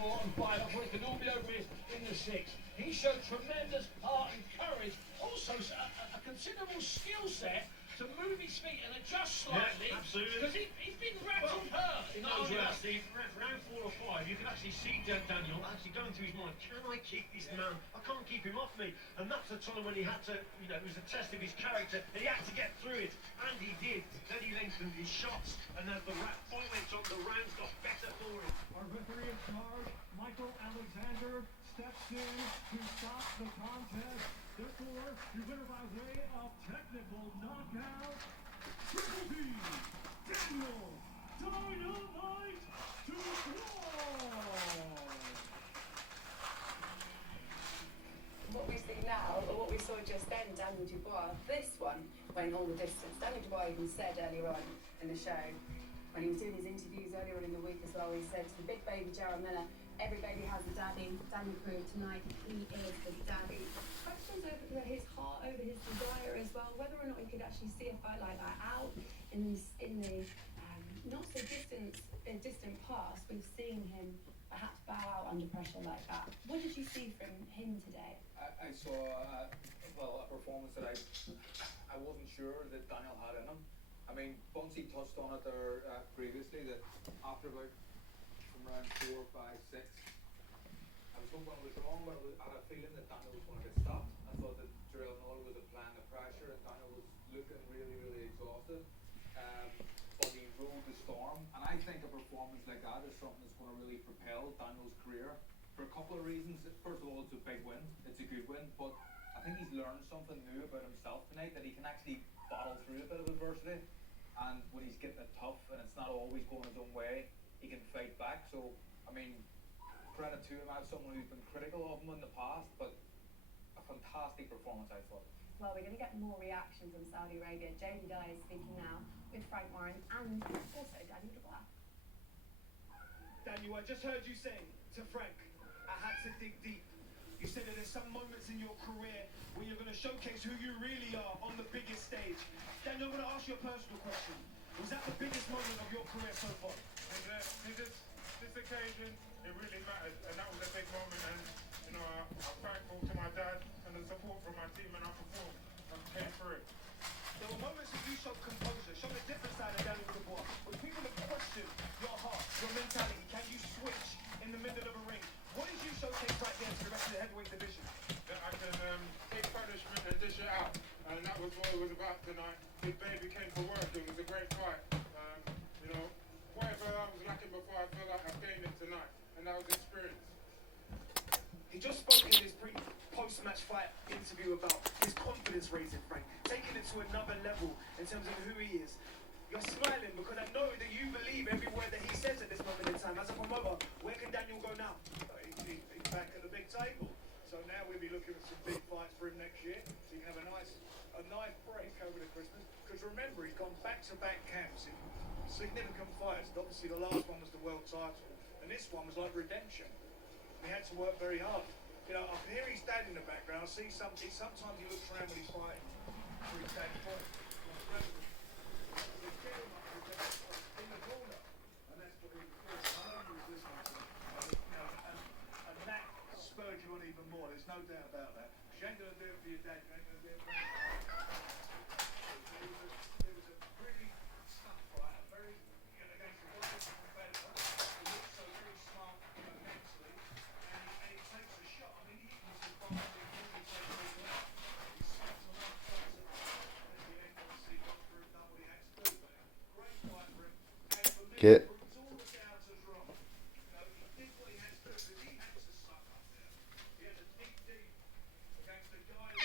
4 and 5 before he could all be over in the 6. He showed tremendous heart and courage, also a considerable skill set to move his feet and adjust slightly. Yeah, absolutely. Because he's been rattled hurt in Not those only that, rounds. Steve, round 4 or 5, you can actually see Daniel actually going through his mind, can I keep this man? I can't keep him off me. And that's the time when he had to, it was a test of his character, and he had to get through it, and he did. Then he lengthened his shots, and as the fight went on, the rounds got better for him. Our referee in charge, Michael Alexander, steps in to stop the contest. Therefore, your winner by way of technical knockout, Triple B, Daniel Dynamite Dubois. What we see now, or what we saw just then, Daniel Dubois, this one went all the distance. Daniel Dubois even said earlier on in the show, when he was doing his interviews earlier on in the week as well, he said to the big baby Jared Miller, every baby has a daddy. Daniel proved tonight he is the daddy. Questions over his heart, over his desire as well, whether or not he could actually see a fight like that out in the not so distant past. We've seen him perhaps bow out under pressure like that. What did you see from him today? I saw a performance that I wasn't sure that Daniel had in him. I mean, Bunsey touched on it there previously, that after about from round 4, 5, 6, I was hoping I was wrong, but I had a feeling that Daniel was going to get stopped. I thought that Jarrell Miller was applying the pressure, and Daniel was looking really, really exhausted. But he rode the storm, and I think a performance like that is something that's going to really propel Daniel's career for a couple of reasons. First of all, it's a big win, it's a good win, but I think he's learned something new about himself tonight, that he can actually battle through a bit of adversity, and when he's getting it tough and it's not always going his own way, he can fight back. So, I mean, credit to him as someone who's been critical of him in the past, but a fantastic performance, I thought. Well, we're going to get more reaction from Saudi Arabia. JD Dye is speaking now with Frank Warren and also Daniel Dubois. Daniel, I just heard you say to Frank, I had to dig deep. You said that there's some moments in your career when you're going to showcase who you really are on the biggest stage. Daniel, I'm going to ask you a personal question. Was that the biggest moment of your career so far? This occasion, it really mattered, and that was a big moment, and I'm thankful to my dad and the support from my team, and I performed and came through it. There were moments that you showed composure, showed a different side of Daniel Dubois. When people have questioned your heart, your mentality, can you switch in the middle of a ring? What did you showcase right there to the rest of the heavyweight division? That I can take punishment and dish it out, and that was what it was about tonight. Big baby came for work. It was a great fight. Whatever I was lacking before, I feel like I've gained it tonight, and that was experience. He just spoke in his post-match fight interview about his confidence raising, Frank, taking it to another level in terms of who he is. You're smiling because I know that you believe every word that he says at this moment in time. As a promoter, where can Daniel go now? He's back at the big table. So now we'll be looking at some big fights for him next year. So he can have a nice break over the Christmas. Because remember, he's gone back-to-back camps in significant fights. Obviously, the last one was the world title, and this one was like redemption. He had to work very hard. I can hear his dad in the background. I see something. Sometimes he looks around when he's fighting for his dad's point. In the corner, and that's what he was doing. I know he was listening to him, and that spurred you on even more. There's no doubt about that. You ain't gonna do it for your dad. You ain't gonna do it for him. It was a really tough fight, a very against a very different competitor. He's also very smart mentally, and he takes a shot. I mean, he was the bomb. He smoked him up twice. And he then obviously got through, done what he had to do. But great fight for him. And for me, Get. proves all the doubters wrong. He did what he had to do because he had to suck up there. He had to dig deep against a guy who